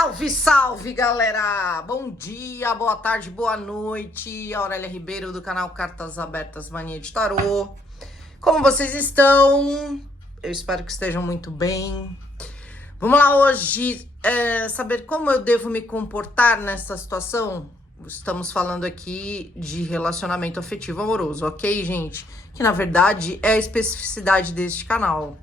Salve, salve, galera! Bom dia, boa tarde, boa noite. Aurélia Ribeiro do canal Cartas Abertas Mania de Tarô. Como vocês estão? Eu espero que estejam muito bem. Vamos lá hoje saber como eu devo me comportar nessa situação. Estamos falando aqui de relacionamento afetivo amoroso, ok, gente? Que na verdade é a especificidade deste canal.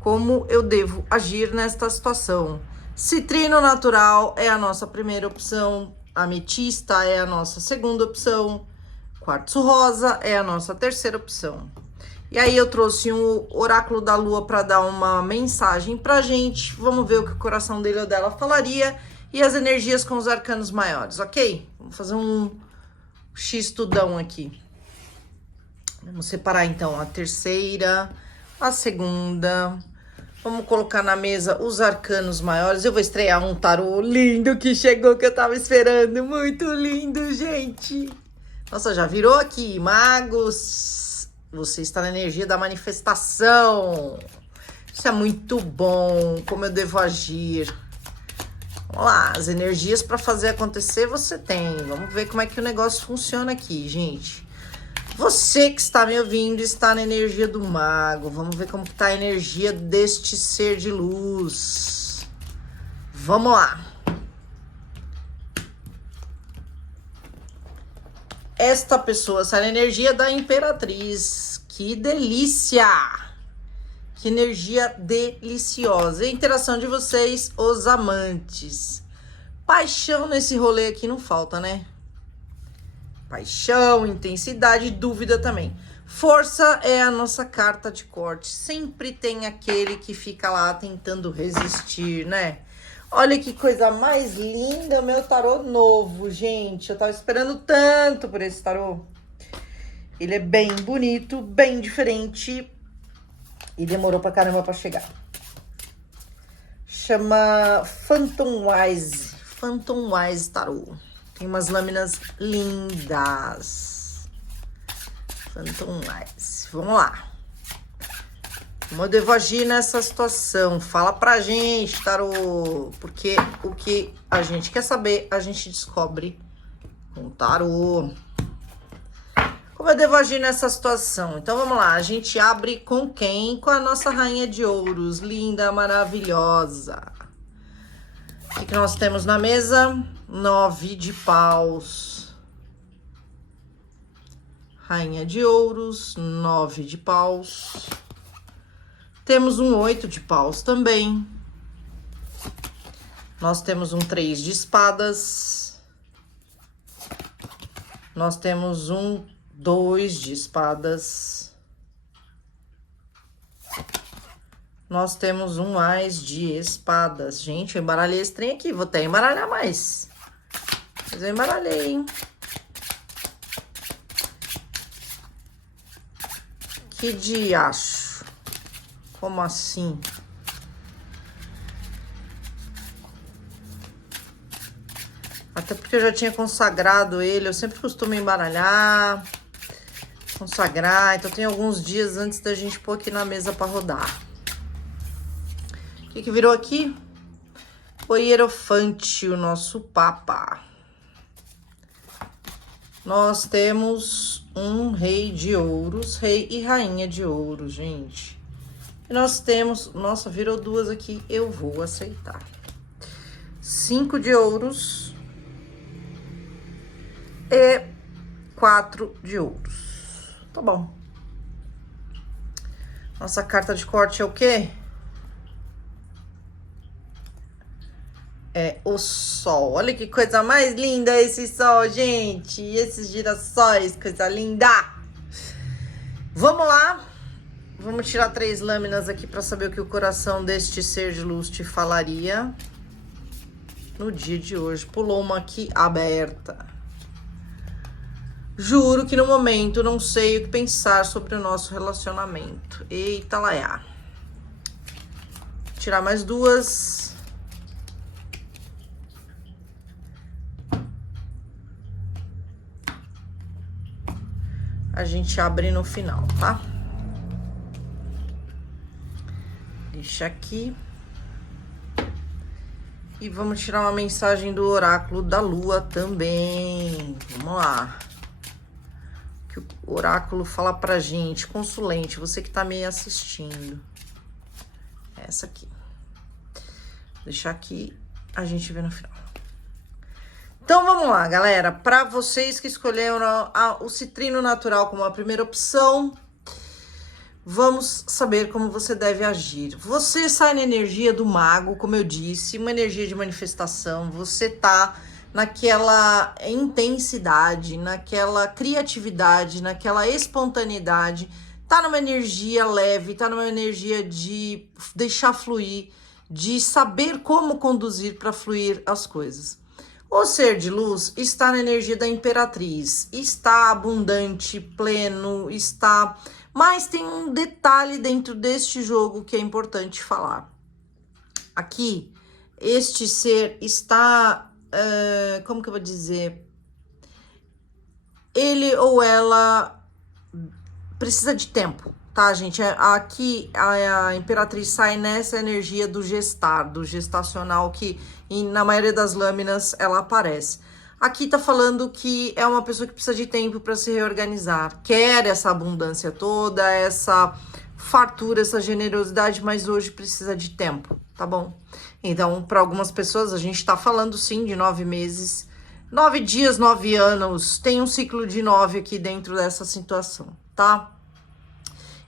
Como eu devo agir nesta situação? Citrino natural é a nossa primeira opção, ametista é a nossa segunda opção, quartzo rosa é a nossa terceira opção. E aí eu trouxe um oráculo da lua para dar uma mensagem pra gente. Vamos ver o que o coração dele ou dela falaria e as energias com os arcanos maiores, ok? Vamos fazer um X-tudão aqui. Vamos separar então a terceira, a segunda. Vamos colocar na mesa os arcanos maiores. Eu vou estrear um tarô lindo que chegou, que eu tava esperando. Muito lindo, gente. Nossa, já virou aqui. Magos, você está na energia da manifestação. Isso é muito bom. Como eu devo agir? Vamos lá, as energias para fazer acontecer você tem. Vamos ver como é que o negócio funciona aqui, gente. Você que está me ouvindo está na energia do mago. Vamos ver como que está a energia deste ser de luz. Vamos lá. Esta pessoa está na energia da imperatriz. Que delícia! Que energia deliciosa. E a interação de vocês, os amantes. Paixão nesse rolê aqui não falta, né? Paixão, intensidade e dúvida também. Força é a nossa carta de corte. Sempre tem aquele que fica lá tentando resistir, né? Olha que coisa mais linda, meu tarô novo, gente. Eu tava esperando tanto por esse tarô. Ele é bem bonito, bem diferente e demorou pra caramba pra chegar. Chama Phantom Wise. Phantom Wise Tarô. Tem umas lâminas lindas. Phantom Wise. Vamos lá. Como eu devo agir nessa situação? Fala pra gente, tarô. Porque o que a gente quer saber, a gente descobre com o tarô. Como eu devo agir nessa situação? Então vamos lá. A gente abre com quem? Com a nossa rainha de ouros. Linda, maravilhosa. O que nós temos na mesa? 9 de paus. Rainha de ouros, 9 de paus. Temos um 8 de paus também. Nós temos um 3 de espadas. Nós temos um 2 de espadas. Nós temos um Ás de espadas. Gente, eu embaralhei esse trem aqui. Vou até embaralhar mais. Mas eu embaralhei, hein? Que diacho? Como assim? Até porque eu já tinha consagrado ele. Eu sempre costumo embaralhar, consagrar. Então tem alguns dias antes da gente pôr aqui na mesa para rodar. O que virou aqui? O Hierofante, o nosso papa. Nós temos um rei de ouros, rei e rainha de ouros, gente. E nós temos... Nossa, virou duas aqui, eu vou aceitar. 5 de ouros e 4 de ouros. Tá bom. Nossa carta de corte é o quê? É o sol. Olha que coisa mais linda esse sol, gente. Esses girassóis, coisa linda. Vamos lá. Vamos tirar 3 lâminas aqui para saber o que o coração deste ser de luz te falaria no dia de hoje. Pulou uma aqui aberta. Juro que no momento não sei o que pensar sobre o nosso relacionamento. Eita, laiá. Vou tirar mais 2. A gente abre no final, tá? Deixa aqui. E vamos tirar uma mensagem do oráculo da lua também. Vamos lá. Que o oráculo fala pra gente, consulente, você que tá me assistindo. Essa aqui. Vou deixar aqui, a gente vê no final. Então vamos lá, galera. Para vocês que escolheram o citrino natural como a primeira opção, vamos saber como você deve agir. Você sai na energia do mago, como eu disse, uma energia de manifestação. Você tá naquela intensidade, naquela criatividade, naquela espontaneidade. Tá numa energia leve, tá numa energia de deixar fluir, de saber como conduzir para fluir as coisas. O ser de luz está na energia da imperatriz, está abundante, pleno, está... Mas tem um detalhe dentro deste jogo que é importante falar. Aqui, este ser está... como que eu vou dizer? Ele ou ela precisa de tempo, tá, gente? Aqui a imperatriz sai nessa energia do gestar, do gestacional, que na maioria das lâminas ela aparece. Aqui tá falando que é uma pessoa que precisa de tempo para se reorganizar, quer essa abundância toda, essa fartura, essa generosidade, mas hoje precisa de tempo, tá bom? Então, para algumas pessoas, a gente tá falando sim de 9 meses, 9 dias, 9 anos, tem um ciclo de 9 aqui dentro dessa situação, tá?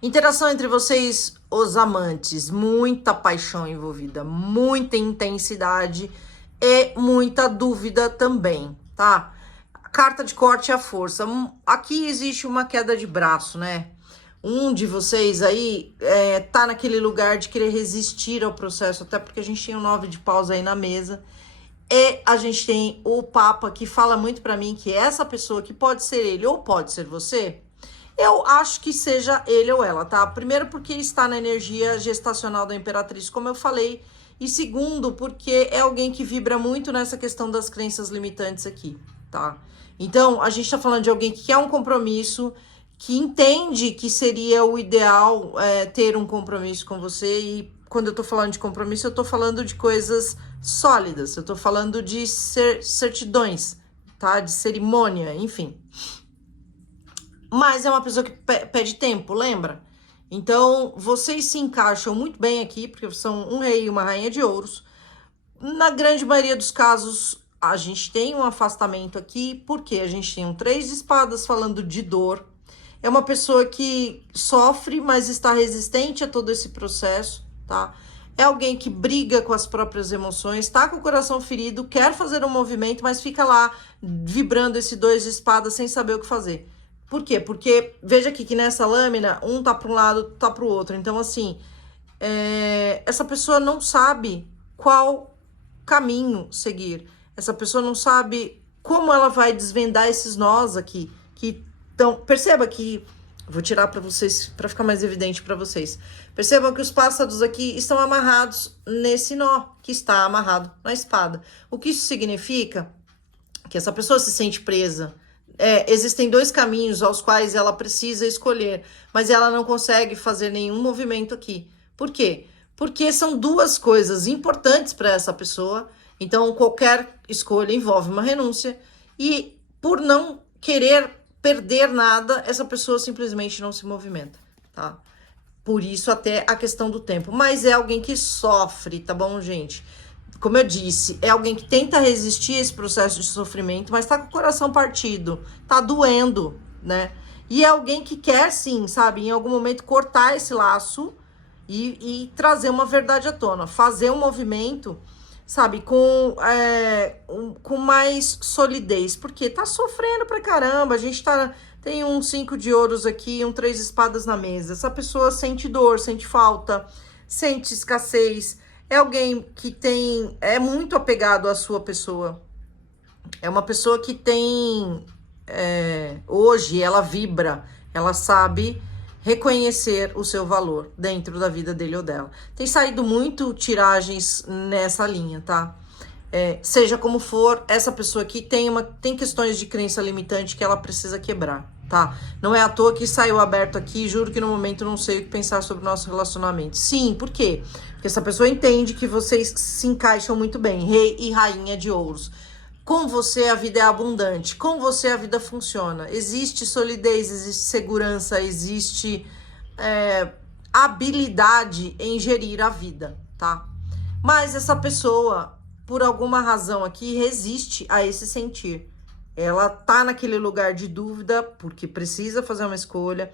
Interação entre vocês, os amantes, muita paixão envolvida, muita intensidade e muita dúvida também, tá? A carta de corte é a força. Aqui existe uma queda de braço, né? Um de vocês aí tá naquele lugar de querer resistir ao processo, até porque a gente tem o 9 de paus aí na mesa. E a gente tem o Papa que fala muito pra mim que essa pessoa, que pode ser ele ou pode ser você, eu acho que seja ele ou ela, tá? Primeiro porque está na energia gestacional da imperatriz, como eu falei. E segundo, porque é alguém que vibra muito nessa questão das crenças limitantes aqui, tá? Então, a gente tá falando de alguém que quer um compromisso, que entende que seria o ideal ter um compromisso com você. E quando eu tô falando de compromisso, eu tô falando de coisas sólidas. Eu tô falando de certidões, tá? De cerimônia, enfim. Mas é uma pessoa que pede tempo, lembra? Então, vocês se encaixam muito bem aqui, porque são um rei e uma rainha de ouros. Na grande maioria dos casos, a gente tem um afastamento aqui, porque a gente tem um 3 de espadas falando de dor. É uma pessoa que sofre, mas está resistente a todo esse processo, tá? É alguém que briga com as próprias emoções, tá com o coração ferido, quer fazer um movimento, mas fica lá vibrando esse 2 de espadas sem saber o que fazer. Por quê? Porque, veja aqui que nessa lâmina, um tá para um lado, tá para o outro. Então, assim, essa pessoa não sabe qual caminho seguir. Essa pessoa não sabe como ela vai desvendar esses nós aqui. Então, perceba que... Vou tirar para vocês, para ficar mais evidente para vocês. Percebam que os pássaros aqui estão amarrados nesse nó, que está amarrado na espada. O que isso significa? Que essa pessoa se sente presa. Existem 2 caminhos aos quais ela precisa escolher, mas ela não consegue fazer nenhum movimento aqui. Por quê? Porque são 2 coisas importantes para essa pessoa, então qualquer escolha envolve uma renúncia, e por não querer perder nada, essa pessoa simplesmente não se movimenta, tá? Por isso até a questão do tempo, mas é alguém que sofre, tá bom, gente? Como eu disse, é alguém que tenta resistir a esse processo de sofrimento, mas tá com o coração partido, tá doendo, né? E é alguém que quer sim, sabe, em algum momento cortar esse laço e trazer uma verdade à tona, fazer um movimento, sabe, com mais solidez, porque tá sofrendo pra caramba, a gente tem um 5 de ouros aqui, um 3 de espadas na mesa, essa pessoa sente dor, sente falta, sente escassez. É alguém que é muito apegado à sua pessoa. É uma pessoa que tem... hoje ela vibra, ela sabe reconhecer o seu valor dentro da vida dele ou dela. Tem saído muito tiragens nessa linha, tá? Seja como for, essa pessoa aqui tem questões de crença limitante que ela precisa quebrar, tá? Não é à toa que saiu aberto aqui, juro que no momento não sei o que pensar sobre o nosso relacionamento. Sim, por quê? Porque essa pessoa entende que vocês se encaixam muito bem, rei e rainha de ouros. Com você a vida é abundante, com você a vida funciona. Existe solidez, existe segurança, existe habilidade em gerir a vida, tá? Mas essa pessoa, por alguma razão aqui, resiste a esse sentir. Ela tá naquele lugar de dúvida, porque precisa fazer uma escolha.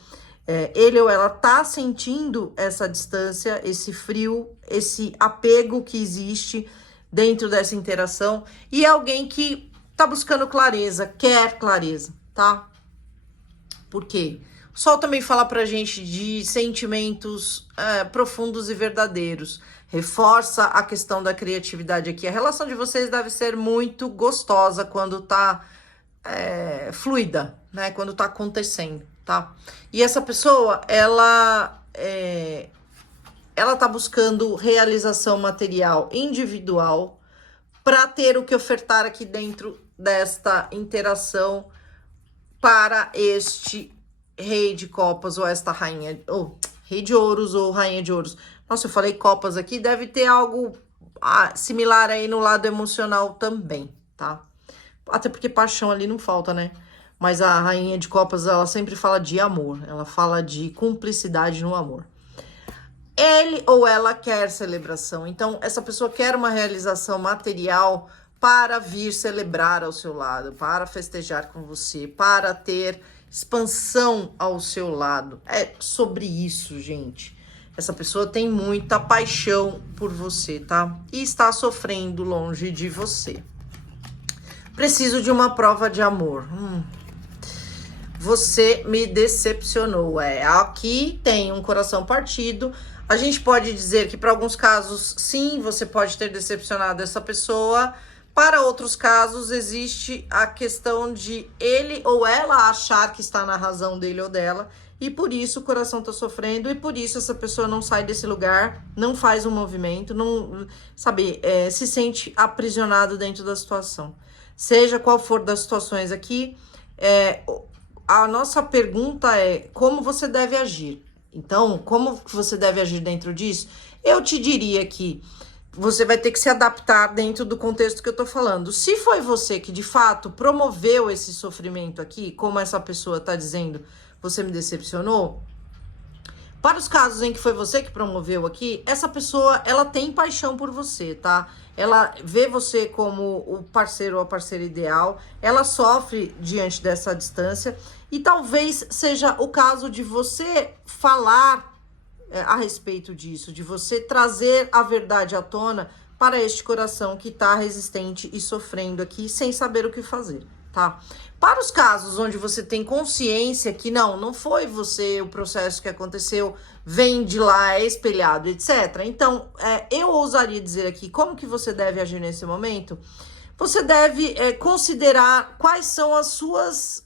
Ele ou ela tá sentindo essa distância, esse frio, esse apego que existe dentro dessa interação. E é alguém que tá buscando clareza, quer clareza, tá? Por quê? O Sol também fala pra gente de sentimentos profundos e verdadeiros. Reforça a questão da criatividade aqui. A relação de vocês deve ser muito gostosa quando tá fluida, né? Quando tá acontecendo, tá? E essa pessoa, ela tá buscando realização material individual para ter o que ofertar aqui dentro desta interação para este rei de copas ou esta rainha, ou rei de ouros ou rainha de ouros. Nossa, eu falei copas aqui, deve ter algo similar aí no lado emocional também, tá? Até porque paixão ali não falta, né? Mas a rainha de copas, ela sempre fala de amor, ela fala de cumplicidade no amor. Ele ou ela quer celebração, então essa pessoa quer uma realização material para vir celebrar ao seu lado, para festejar com você, para ter expansão ao seu lado. É sobre isso, gente. Essa pessoa tem muita paixão por você, tá? E está sofrendo longe de você. Preciso de uma prova de amor. Você me decepcionou. Aqui tem um coração partido. A gente pode dizer que para alguns casos, sim, você pode ter decepcionado essa pessoa. Para outros casos, existe a questão de ele ou ela achar que está na razão dele ou dela, e por isso o coração está sofrendo, e por isso essa pessoa não sai desse lugar, não faz um movimento, não, sabe, se sente aprisionado dentro da situação. Seja qual for das situações aqui, a nossa pergunta é como você deve agir. Então, como você deve agir dentro disso? Eu te diria que você vai ter que se adaptar dentro do contexto que eu tô falando. Se foi você que, de fato, promoveu esse sofrimento aqui, como essa pessoa tá dizendo, você me decepcionou, para os casos em que foi você que promoveu aqui, essa pessoa, ela tem paixão por você, tá? Ela vê você como o parceiro ou a parceira ideal, ela sofre diante dessa distância, e talvez seja o caso de você falar a respeito disso, de você trazer a verdade à tona para este coração que tá resistente e sofrendo aqui sem saber o que fazer, tá? Para os casos onde você tem consciência que não foi você o processo que aconteceu, vem de lá, é espelhado, etc. Então, eu ousaria dizer aqui como que você deve agir nesse momento. Você deve considerar quais são as suas...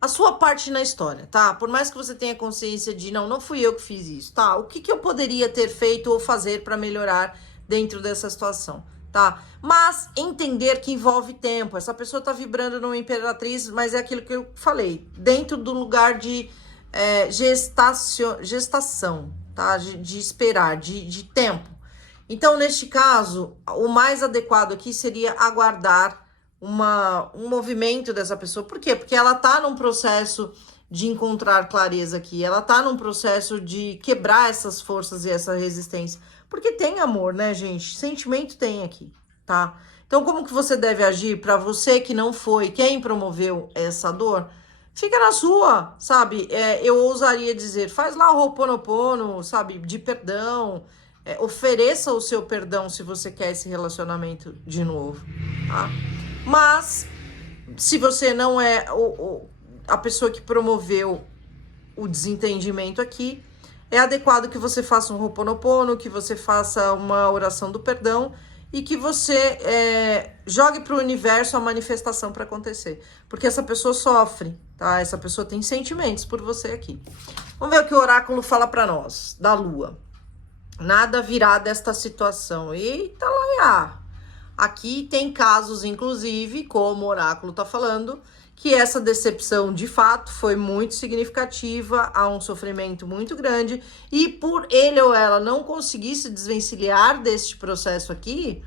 a sua parte na história, tá? Por mais que você tenha consciência de, não fui eu que fiz isso, tá? O que eu poderia ter feito ou fazer para melhorar dentro dessa situação, tá? Mas entender que envolve tempo. Essa pessoa tá vibrando numa imperatriz, mas é aquilo que eu falei, dentro do lugar de gestação, tá? De esperar, de tempo. Então, neste caso, o mais adequado aqui seria aguardar um movimento dessa pessoa. Por quê? Porque ela tá num processo de encontrar clareza aqui, ela tá num processo de quebrar essas forças e essa resistência, porque tem amor, né, gente? Sentimento tem aqui, tá? Então, como que você deve agir para você que não foi quem promoveu essa dor? Fica na sua, sabe? Eu ousaria dizer, faz lá o Ho'oponopono, sabe? De perdão, ofereça o seu perdão se você quer esse relacionamento de novo, tá? Mas, se você não é a pessoa que promoveu o desentendimento aqui, é adequado que você faça um Ho'oponopono, que você faça uma oração do perdão e que você jogue para o universo a manifestação para acontecer. Porque essa pessoa sofre, tá? Essa pessoa tem sentimentos por você aqui. Vamos ver o que o oráculo fala para nós, da Lua. Nada virá desta situação. Eita, Laia! Aqui tem casos, inclusive, como o oráculo tá falando, que essa decepção de fato foi muito significativa, há um sofrimento muito grande, e por ele ou ela não conseguir se desvencilhar deste processo aqui,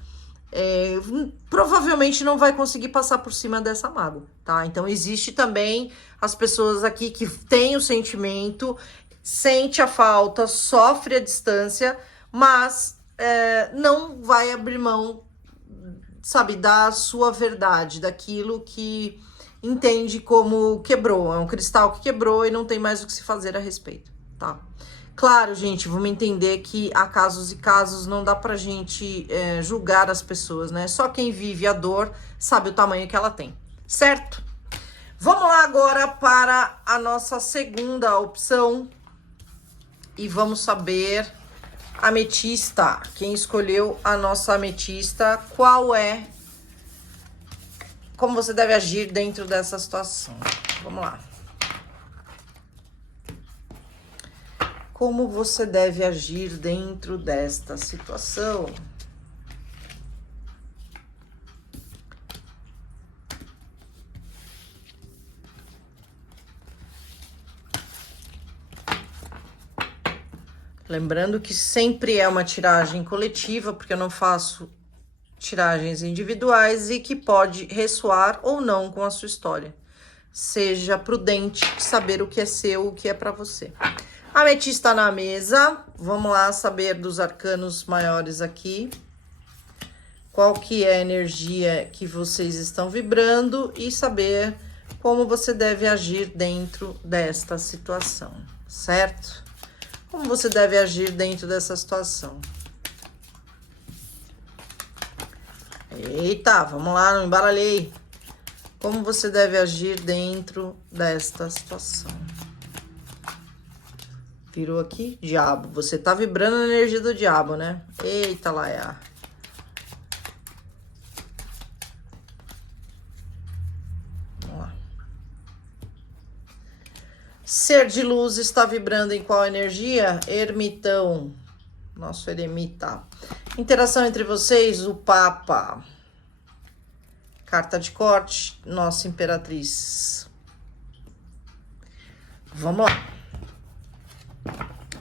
provavelmente não vai conseguir passar por cima dessa mágoa, tá? Então existe também as pessoas aqui que têm o sentimento, sente a falta, sofre a distância, mas não vai abrir mão, sabe, da sua verdade, daquilo que entende como quebrou. É um cristal que quebrou e não tem mais o que se fazer a respeito, tá? Claro, gente, vamos entender que há casos e casos, não dá pra gente julgar as pessoas, né? Só quem vive a dor sabe o tamanho que ela tem, certo? Vamos lá agora para a nossa segunda opção e vamos saber, ametista. Quem escolheu a nossa ametista, como você deve agir dentro dessa situação? Vamos lá. Como você deve agir dentro desta situação? Lembrando que sempre é uma tiragem coletiva, porque eu não faço tiragens individuais e que pode ressoar ou não com a sua história. Seja prudente saber o que é seu, o que é para você. A ametista na mesa, vamos lá saber dos arcanos maiores aqui. Qual que é a energia que vocês estão vibrando e saber como você deve agir dentro desta situação, certo? Como você deve agir dentro dessa situação? Eita, vamos lá, não embaralhei. Como você deve agir dentro desta situação? Virou aqui, diabo. Você tá vibrando a energia do diabo, né? Eita, Laia. Vamos lá. Ser de luz está vibrando em qual energia? Ermitão. Nosso eremita. Interação entre vocês, o Papa. Carta de corte, nossa imperatriz. Vamos lá.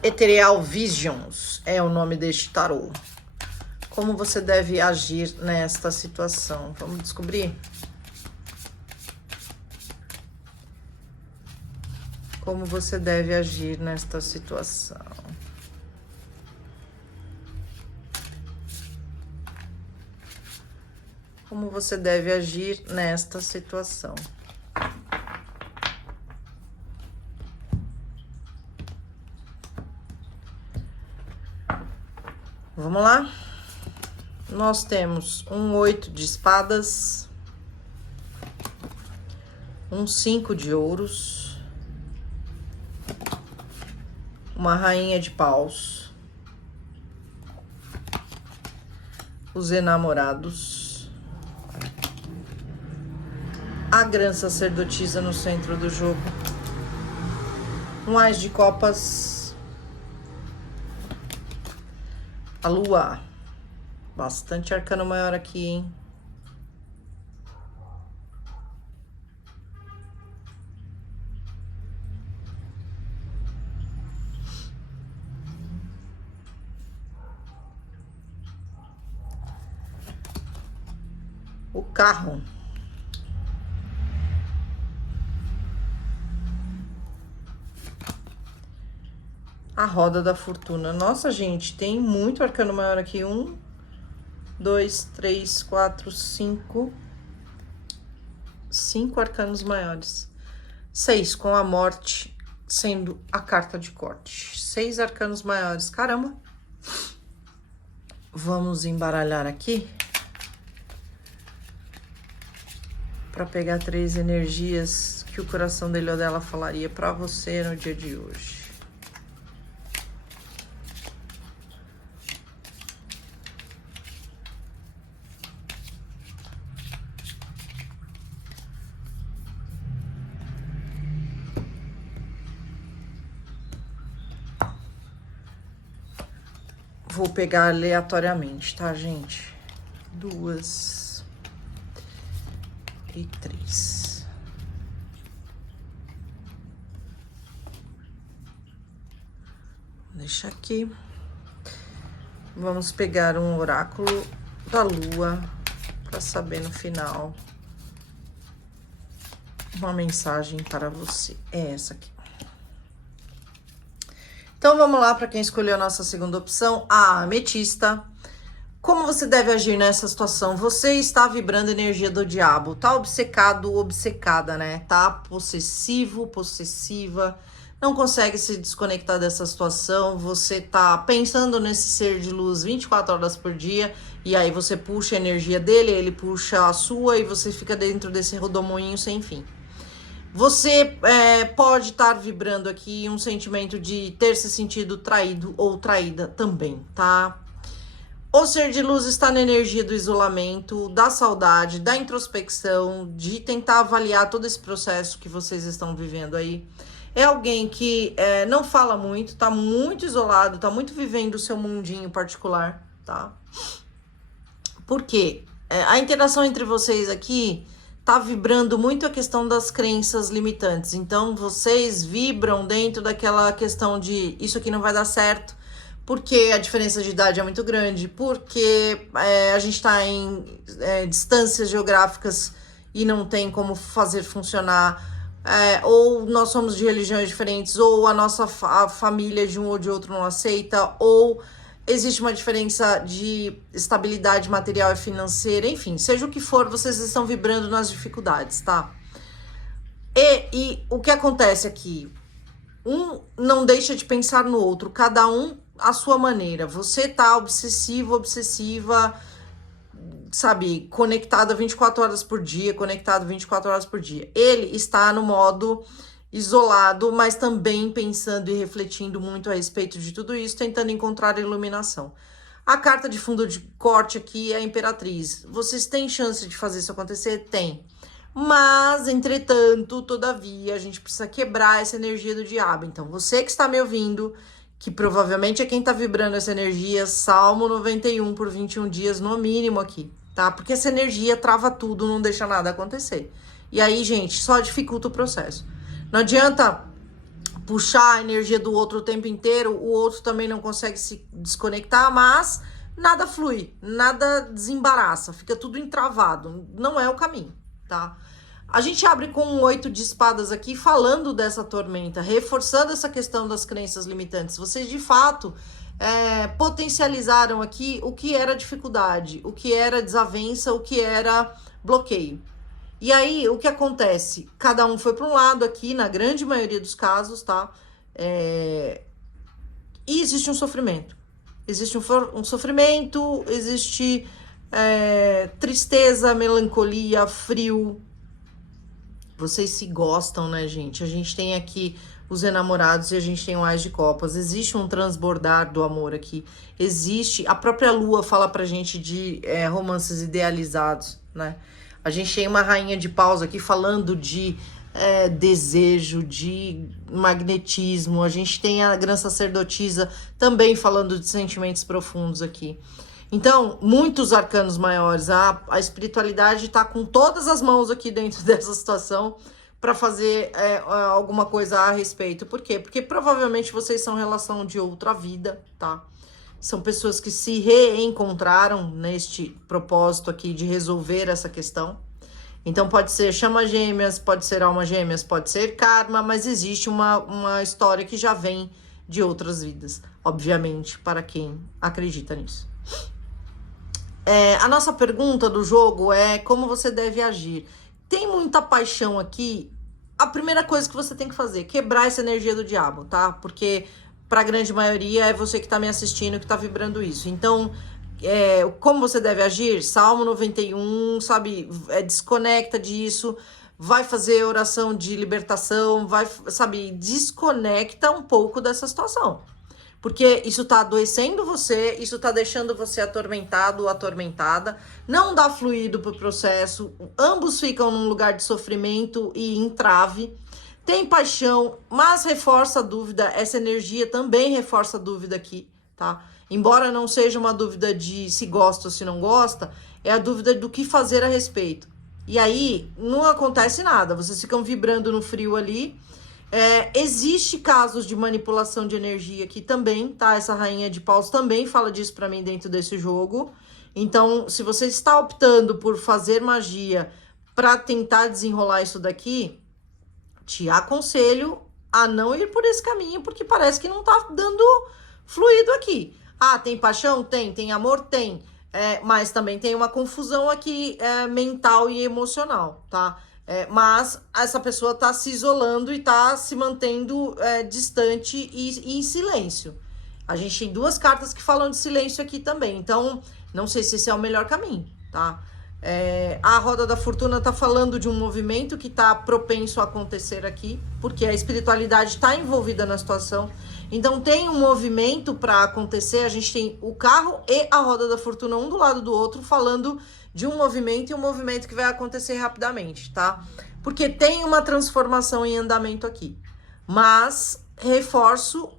Ethereal Visions é o nome deste tarô. Como você deve agir nesta situação? Vamos descobrir? Como você deve agir nesta situação? Como você deve agir nesta situação? Vamos lá? Nós temos um 8 de espadas, um 5 de ouros, uma rainha de paus, os enamorados, a grande sacerdotisa no centro do jogo, um ás de copas, a lua. Bastante arcano maior aqui, hein? O carro. A roda da fortuna. Nossa, gente, tem muito arcano maior aqui. 1, 2, 3, 4, 5. 5 arcanos maiores. 6, com a morte sendo a carta de corte. 6 arcanos maiores. Caramba! Vamos embaralhar aqui. Para pegar 3 energias que o coração dele ou dela falaria para você no dia de hoje. Vou pegar aleatoriamente, tá, gente? 2 e 3. Deixa aqui. Vamos pegar um oráculo da lua para saber no final uma mensagem para você. É essa aqui. Então vamos lá para quem escolheu a nossa segunda opção, a ametista. Como você deve agir nessa situação? Você está vibrando energia do diabo, tá obcecado, obcecada, né? Tá possessivo, possessiva, não consegue se desconectar dessa situação, você tá pensando nesse ser de luz 24 horas por dia, e aí você puxa a energia dele, ele puxa a sua, e você fica dentro desse rodomoinho sem fim. Você pode estar vibrando aqui um sentimento de ter se sentido traído ou traída também, tá? O ser de luz está na energia do isolamento, da saudade, da introspecção, de tentar avaliar todo esse processo que vocês estão vivendo aí. É alguém que não fala muito, tá muito isolado, tá muito vivendo o seu mundinho particular, tá? Por quê? A interação entre vocês aqui tá vibrando muito a questão das crenças limitantes. Então, vocês vibram dentro daquela questão de isso aqui não vai dar certo, porque a diferença de idade é muito grande, porque a gente está em distâncias geográficas e não tem como fazer funcionar, ou nós somos de religiões diferentes, ou a nossa família de um ou de outro não aceita, ou existe uma diferença de estabilidade material e financeira, enfim, seja o que for, vocês estão vibrando nas dificuldades, tá? E o que acontece aqui? Um não deixa de pensar no outro, cada um à sua maneira. Você tá obsessivo, obsessiva, sabe, conectada 24 horas por dia, conectado 24 horas por dia. Ele está no modo isolado, mas também pensando e refletindo muito a respeito de tudo isso, tentando encontrar iluminação. A carta de fundo de corte aqui é a Imperatriz. Vocês têm chance de fazer isso acontecer? Tem. Mas, entretanto, todavia, a gente precisa quebrar essa energia do diabo. Então, você que está me ouvindo, que provavelmente é quem está vibrando essa energia, Salmo 91 por 21 dias no mínimo aqui, tá? Porque essa energia trava tudo, não deixa nada acontecer. E aí, gente, só dificulta o processo. Não adianta puxar a energia do outro o tempo inteiro, o outro também não consegue se desconectar, mas nada flui, nada desembaraça, fica tudo entravado, não é o caminho, tá? A gente abre com um 8 de espadas aqui, falando dessa tormenta, reforçando essa questão das crenças limitantes. Vocês, de fato, potencializaram aqui o que era dificuldade, o que era desavença, o que era bloqueio. E aí, o que acontece? Cada um foi para um lado aqui, na grande maioria dos casos, tá? E existe um sofrimento. Existe um sofrimento, existe tristeza, melancolia, frio. Vocês se gostam, né, gente? A gente tem aqui os enamorados e a gente tem o Ás de Copas. Existe um transbordar do amor aqui. Existe... A própria Lua fala pra gente de romances idealizados, né? A gente tem uma rainha de paus aqui falando de desejo, de magnetismo. A gente tem a grã sacerdotisa também falando de sentimentos profundos aqui. Então, muitos arcanos maiores. A espiritualidade está com todas as mãos aqui dentro dessa situação para fazer alguma coisa a respeito. Por quê? Porque provavelmente vocês são relação de outra vida, tá? São pessoas que se reencontraram neste propósito aqui de resolver essa questão. Então pode ser chama gêmeas, pode ser alma gêmeas, pode ser karma, mas existe uma história que já vem de outras vidas, obviamente, para quem acredita nisso. A nossa pergunta do jogo é como você deve agir. Tem muita paixão aqui. A primeira coisa que você tem que fazer, quebrar essa energia do diabo, tá? Porque para a grande maioria é você que está me assistindo que está vibrando isso. Então, como você deve agir? Salmo 91, sabe? Desconecta disso, vai fazer oração de libertação, vai, sabe? Desconecta um pouco dessa situação. Porque isso tá adoecendo você, isso tá deixando você atormentado ou atormentada, não dá fluido pro processo, ambos ficam num lugar de sofrimento e entrave. Tem paixão, mas reforça a dúvida, essa energia também reforça a dúvida aqui, tá? embora não seja uma dúvida de se gosta ou se não gosta, é a dúvida do que fazer a respeito. E aí, não acontece nada, vocês ficam vibrando no frio ali. Existe casos de manipulação de energia aqui também, tá? Essa rainha de paus também fala disso pra mim dentro desse jogo. Então, se você está optando por fazer magia pra tentar desenrolar isso daqui, te aconselho a não ir por esse caminho, porque parece que não tá dando fluido aqui. Ah, tem paixão? Tem amor? Tem. Mas também tem uma confusão aqui mental e emocional, tá? Mas essa pessoa tá se isolando e tá se mantendo distante e em silêncio. A gente tem duas cartas que falam de silêncio aqui também, então não sei se esse é o melhor caminho, tá? A roda da fortuna tá falando de um movimento que tá propenso a acontecer aqui, porque a espiritualidade tá envolvida na situação. Então tem um movimento para acontecer, a gente tem o carro e a roda da fortuna um do lado do outro falando de um movimento e um movimento que vai acontecer rapidamente, tá? Porque tem uma transformação em andamento aqui. Mas reforço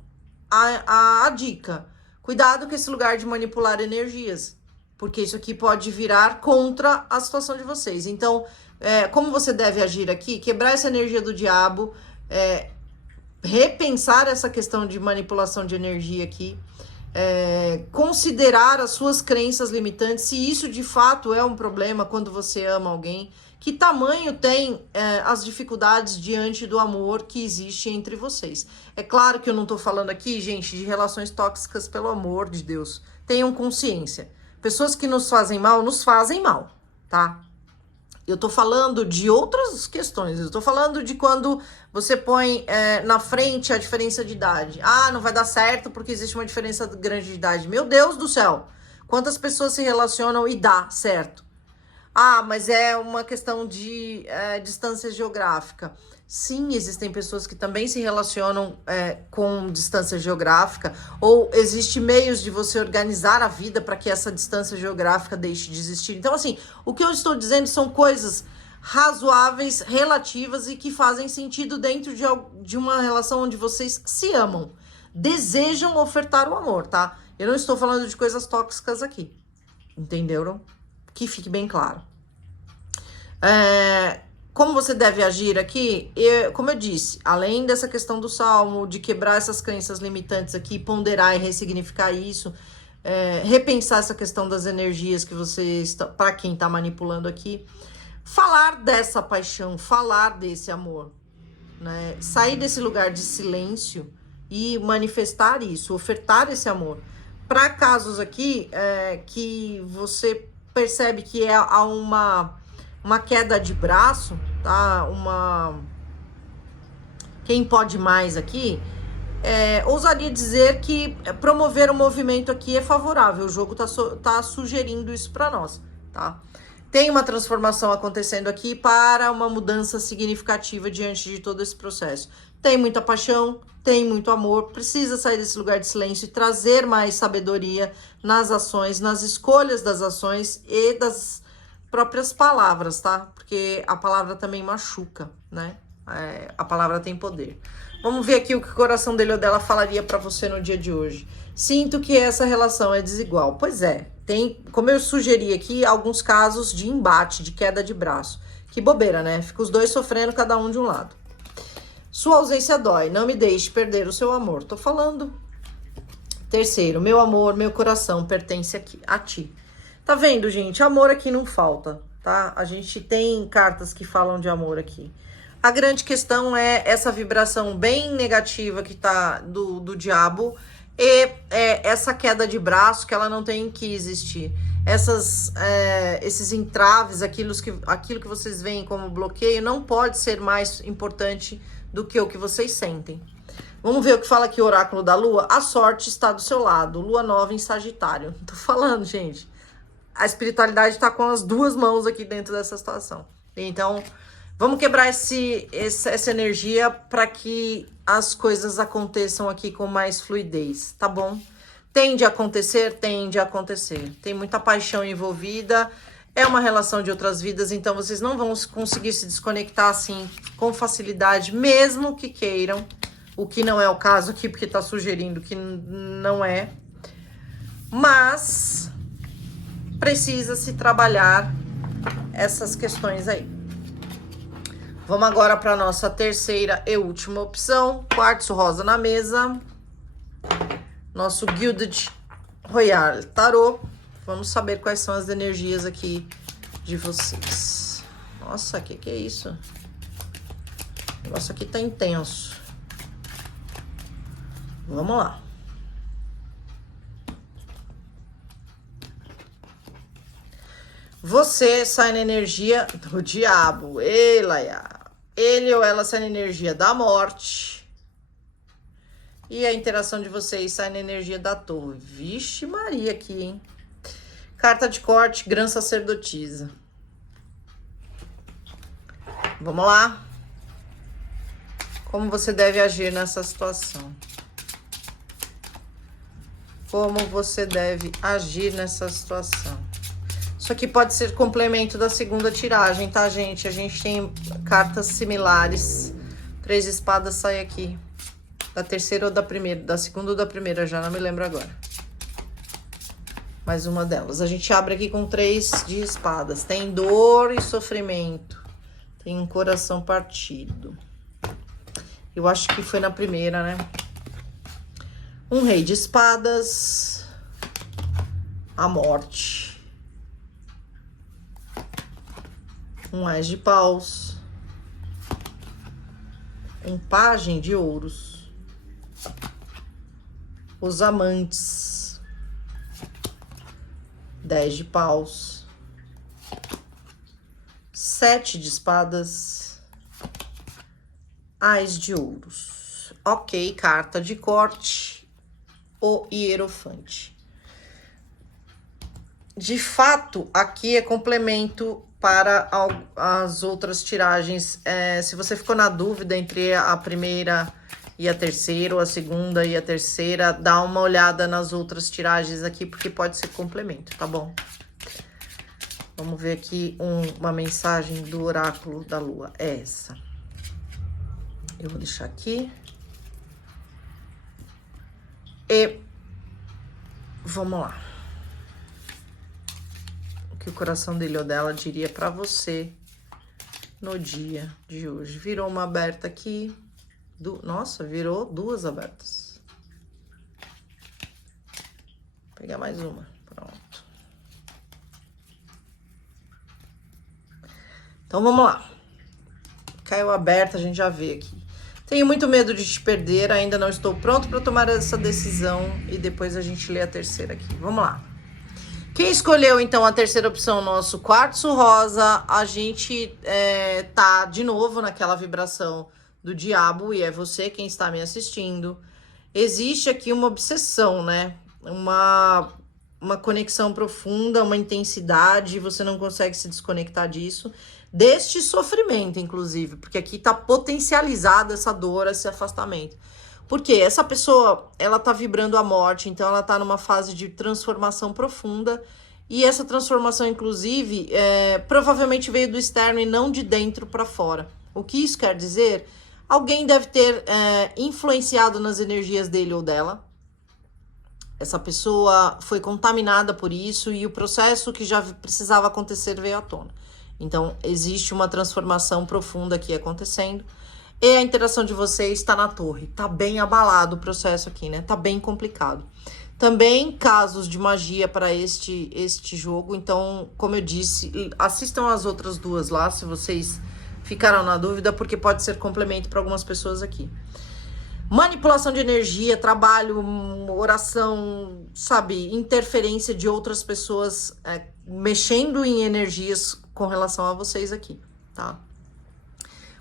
a dica. Cuidado com esse lugar de manipular energias, porque isso aqui pode virar contra a situação de vocês. Então, como você deve agir aqui? Quebrar essa energia do diabo, repensar essa questão de manipulação de energia aqui, considerar as suas crenças limitantes, se isso de fato é um problema quando você ama alguém, que tamanho tem as dificuldades diante do amor que existe entre vocês. É claro que eu não tô falando aqui, gente, de relações tóxicas, pelo amor de Deus. Tenham consciência. Pessoas que nos fazem mal, tá? Eu tô falando de outras questões. Eu tô falando de quando você põe na frente a diferença de idade. Ah, não vai dar certo porque existe uma diferença grande de idade. Meu Deus do céu! Quantas pessoas se relacionam e dá certo? Ah, mas é uma questão de distância geográfica. Sim, existem pessoas que também se relacionam com distância geográfica, ou existe meios de você organizar a vida para que essa distância geográfica deixe de existir. Então, assim, o que eu estou dizendo são coisas razoáveis, relativas e que fazem sentido dentro de uma relação onde vocês se amam, desejam ofertar o amor, tá? Eu não estou falando de coisas tóxicas aqui, entenderam? Que fique bem claro. Como você deve agir aqui, como eu disse, além dessa questão do salmo, de quebrar essas crenças limitantes aqui, ponderar e ressignificar isso, repensar essa questão das energias que você está, para quem está manipulando aqui, falar dessa paixão, falar desse amor, né? Sair desse lugar de silêncio e manifestar isso, ofertar esse amor. Para casos aqui que você percebe que há uma queda de braço, tá? Quem pode mais aqui, ousaria dizer que promover o movimento aqui é favorável. O jogo tá sugerindo isso para nós, tá? Tem uma transformação acontecendo aqui para uma mudança significativa diante de todo esse processo. Tem muita paixão, tem muito amor, precisa sair desse lugar de silêncio e trazer mais sabedoria nas ações, nas escolhas das ações e das próprias palavras, tá? Porque a palavra também machuca, né? A palavra tem poder. Vamos ver aqui o que o coração dele ou dela falaria pra você no dia de hoje. Sinto que essa relação é desigual. Pois é, tem, como eu sugeri aqui, alguns casos de embate, de queda de braço. Que bobeira, né? Fica os dois sofrendo, cada um de um lado. Sua ausência dói, não me deixe perder o seu amor. Tô falando. Terceiro, meu amor, meu coração pertence a ti. Tá vendo, gente? Amor aqui não falta, tá? A gente tem cartas que falam de amor aqui. A grande questão é essa vibração bem negativa que tá do diabo e essa queda de braço que ela não tem que existir. Esses entraves, aquilo que vocês veem como bloqueio, não pode ser mais importante do que o que vocês sentem. Vamos ver o que fala aqui o oráculo da lua. A sorte está do seu lado. Lua nova em Sagitário. Tô falando, gente. A espiritualidade tá com as duas mãos aqui dentro dessa situação. Então, vamos quebrar essa energia para que as coisas aconteçam aqui com mais fluidez, tá bom? Tende a acontecer? Tende a acontecer. Tem muita paixão envolvida. É uma relação de outras vidas, então vocês não vão conseguir se desconectar assim com facilidade, mesmo que queiram. O que não é o caso aqui, porque tá sugerindo que não é. mas precisa se trabalhar essas questões aí. Vamos agora para nossa terceira e última opção. Quartzo rosa na mesa. Nosso Gilded Royal Tarot. Vamos saber quais são as energias aqui de vocês. Nossa, que é isso? O negócio aqui tá intenso. Vamos lá. Você sai na energia do diabo. Ei, Laia. Ele ou ela sai na energia da morte. E a interação de vocês sai na energia da torre. Vixe Maria aqui, hein? Carta de corte, Grã Sacerdotisa. Vamos lá. Como você deve agir nessa situação? Como você deve agir nessa situação? Isso aqui pode ser complemento da segunda tiragem, tá, gente? A gente tem cartas similares. 3 espadas sai aqui. Da terceira ou da primeira? Da segunda ou da primeira, já não me lembro agora. Mais uma delas. A gente abre aqui com 3 de espadas. Tem dor e sofrimento. Tem um coração partido. Eu acho que foi na primeira, né? Um rei de espadas. A morte. Um ás de paus. Um pajem de ouros. Os amantes. 10 de paus. 7 de espadas. Ás de ouros. Ok, carta de corte. O Hierofante. De fato, aqui é complemento para as outras tiragens. Se você ficou na dúvida entre a primeira e a terceira, ou a segunda e a terceira, dá uma olhada nas outras tiragens aqui, porque pode ser complemento, tá bom? Vamos ver aqui uma mensagem do oráculo da lua. É essa. Eu vou deixar aqui. E vamos lá. O que o coração dele ou dela diria pra você no dia de hoje. Virou uma aberta aqui. Nossa, virou 2 abertas. Vou pegar mais uma. Pronto. Então, vamos lá. Caiu aberta, a gente já vê aqui. Tenho muito medo de te perder, ainda não estou pronto para tomar essa decisão. E depois a gente lê a terceira aqui. Vamos lá. Quem escolheu, então, a terceira opção, nosso quartzo rosa, a gente tá, de novo, naquela vibração do diabo, e é você quem está me assistindo. Existe aqui uma obsessão, né? Uma conexão profunda, uma intensidade, você não consegue se desconectar disso. Deste sofrimento, inclusive, porque aqui tá potencializada essa dor, esse afastamento. Porque essa pessoa, ela tá vibrando a morte, então ela tá numa fase de transformação profunda, e essa transformação, inclusive, provavelmente veio do externo e não de dentro para fora. O que isso quer dizer? Alguém deve ter influenciado nas energias dele ou dela. Essa pessoa foi contaminada por isso e o processo que já precisava acontecer veio à tona. Então, existe uma transformação profunda aqui acontecendo. E a interação de vocês está na torre. Tá bem abalado o processo aqui, né? Tá bem complicado. Também casos de magia para este jogo. Então, como eu disse, assistam as outras 2 lá, se vocês ficaram na dúvida, porque pode ser complemento para algumas pessoas aqui. Manipulação de energia, trabalho, oração, sabe? Interferência de outras pessoas mexendo em energias com relação a vocês aqui, tá?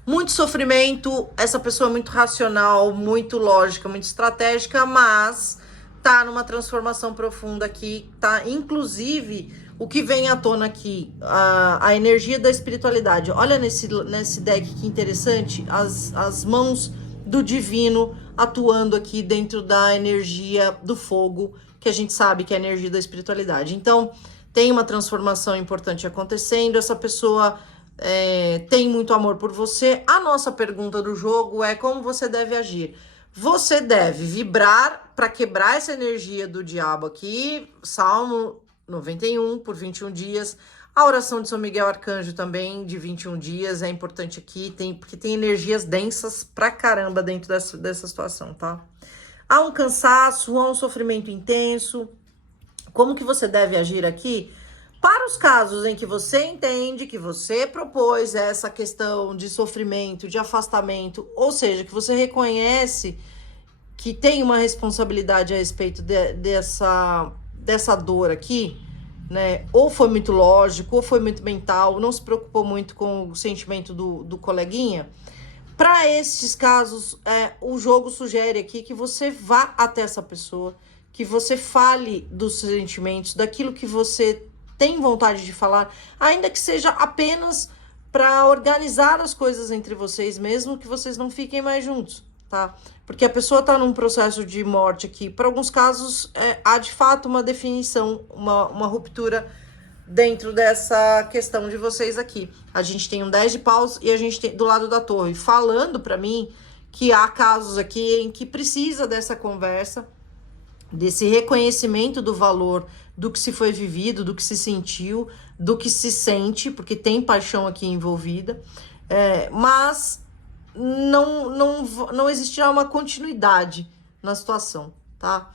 Muito sofrimento, essa pessoa é muito racional, muito lógica, muito estratégica, mas tá numa transformação profunda aqui, tá? Inclusive, o que vem à tona aqui, a energia da espiritualidade. Olha nesse deck que interessante, as mãos do divino atuando aqui dentro da energia do fogo, que a gente sabe que é a energia da espiritualidade. Então, tem uma transformação importante acontecendo, essa pessoa tem muito amor por você. A nossa pergunta do jogo é como você deve agir. você deve vibrar para quebrar essa energia do diabo aqui. Salmo 91 por 21 dias. A oração de São Miguel Arcanjo também, de 21 dias, é importante aqui, porque tem energias densas pra caramba dentro dessa situação, tá? Há um cansaço, há um sofrimento intenso. Como que você deve agir aqui? Para os casos em que você entende que você propôs essa questão de sofrimento, de afastamento, ou seja, que você reconhece que tem uma responsabilidade a respeito dessa dor aqui, né? Ou foi muito lógico, ou foi muito mental, não se preocupou muito com o sentimento do coleguinha. Para esses casos, o jogo sugere aqui que você vá até essa pessoa, que você fale dos sentimentos, daquilo que você tem vontade de falar, ainda que seja apenas para organizar as coisas entre vocês, mesmo que vocês não fiquem mais juntos, tá? Porque a pessoa está num processo de morte aqui. Para alguns casos, há de fato uma definição, uma ruptura dentro dessa questão de vocês aqui. A gente tem um 10 de paus e a gente tem do lado da torre, falando para mim que há casos aqui em que precisa dessa conversa, desse reconhecimento do valor do que se foi vivido, do que se sentiu, do que se sente, porque tem paixão aqui envolvida, mas não existirá uma continuidade na situação, tá?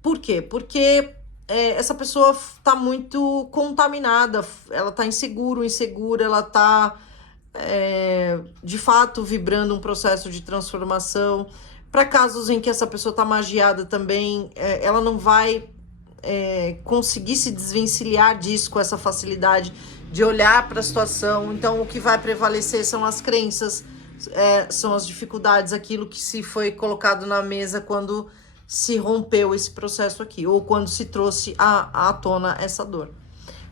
Por quê? Porque essa pessoa tá muito contaminada, ela tá insegura, ela tá de fato vibrando um processo de transformação. Para casos em que essa pessoa tá magiada também, ela não vai conseguir se desvencilhar disso com essa facilidade de olhar para a situação. Então, o que vai prevalecer são as crenças, são as dificuldades, aquilo que se foi colocado na mesa quando se rompeu esse processo aqui, ou quando se trouxe à tona essa dor.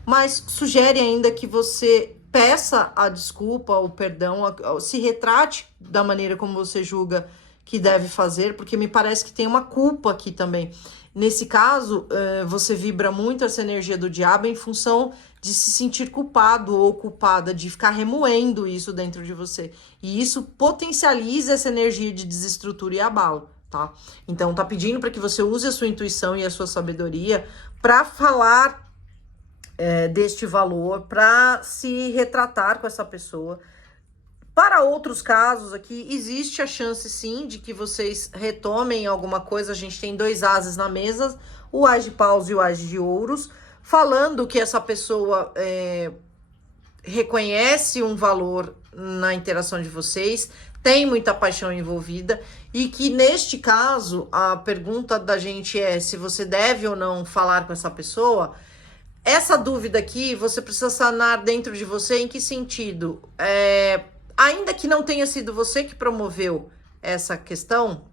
Mas sugere ainda que você peça a desculpa, o perdão, se retrate da maneira como você julga que deve fazer, porque me parece que tem uma culpa aqui também. Nesse caso, você vibra muito essa energia do diabo em função de se sentir culpado ou culpada, de ficar remoendo isso dentro de você. E isso potencializa essa energia de desestrutura e abalo, tá? Então, tá pedindo para que você use a sua intuição e a sua sabedoria para falar deste valor, para se retratar com essa pessoa. Para outros casos aqui, existe a chance sim de que vocês retomem alguma coisa. A gente tem 2 ases na mesa, o as de paus e o as de ouros, falando que essa pessoa reconhece um valor na interação de vocês, tem muita paixão envolvida, e que neste caso, a pergunta da gente é se você deve ou não falar com essa pessoa. Essa dúvida aqui, você precisa sanar dentro de você. Em que sentido? Ainda que não tenha sido você que promoveu essa questão,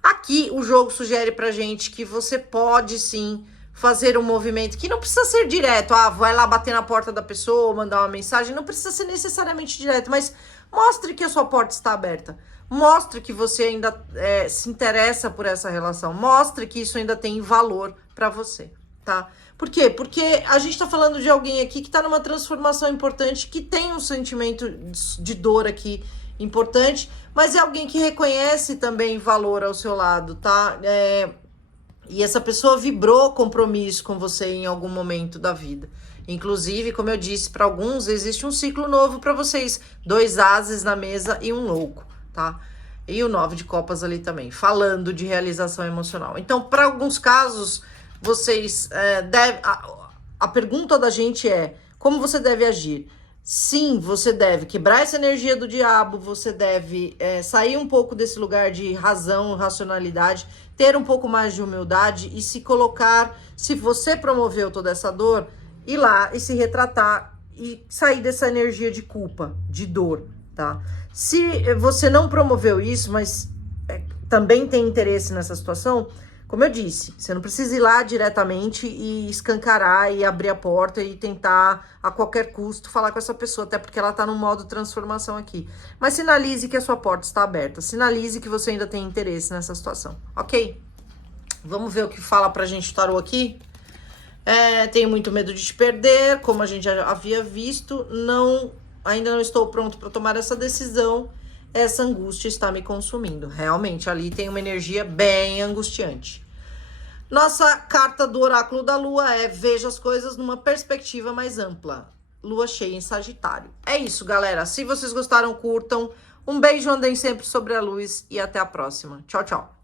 aqui o jogo sugere pra gente que você pode sim fazer um movimento que não precisa ser direto. Vai lá bater na porta da pessoa, mandar uma mensagem, não precisa ser necessariamente direto, mas mostre que a sua porta está aberta. Mostre que você ainda se interessa por essa relação. Mostre que isso ainda tem valor pra você, tá? Por quê? Porque a gente tá falando de alguém aqui que tá numa transformação importante, que tem um sentimento de dor aqui importante, mas é alguém que reconhece também valor ao seu lado, tá? E essa pessoa vibrou compromisso com você em algum momento da vida. Inclusive, como eu disse, para alguns existe um ciclo novo para vocês. 2 ases na mesa e um louco, tá? E o 9 de copas ali também, falando de realização emocional. Então, para alguns casos, vocês devem... A pergunta da gente é, como você deve agir? Sim, você deve quebrar essa energia do diabo, você deve sair um pouco desse lugar de razão, racionalidade, ter um pouco mais de humildade e se colocar, se você promoveu toda essa dor, ir lá e se retratar e sair dessa energia de culpa, de dor, tá? Se você não promoveu isso, mas também tem interesse nessa situação, como eu disse, você não precisa ir lá diretamente e escancarar e abrir a porta e tentar a qualquer custo falar com essa pessoa, até porque ela tá no modo transformação aqui. Mas sinalize que a sua porta está aberta, sinalize que você ainda tem interesse nessa situação, ok? Vamos ver o que fala pra gente o tarô aqui. Tenho muito medo de te perder, como a gente já havia visto, ainda não estou pronto para tomar essa decisão. essa angústia está me consumindo. Realmente, ali tem uma energia bem angustiante. Nossa carta do oráculo da lua é: veja as coisas numa perspectiva mais ampla. Lua cheia em Sagitário. É isso, galera. Se vocês gostaram, curtam. Um beijo, andem sempre sobre a luz e até a próxima. Tchau, tchau.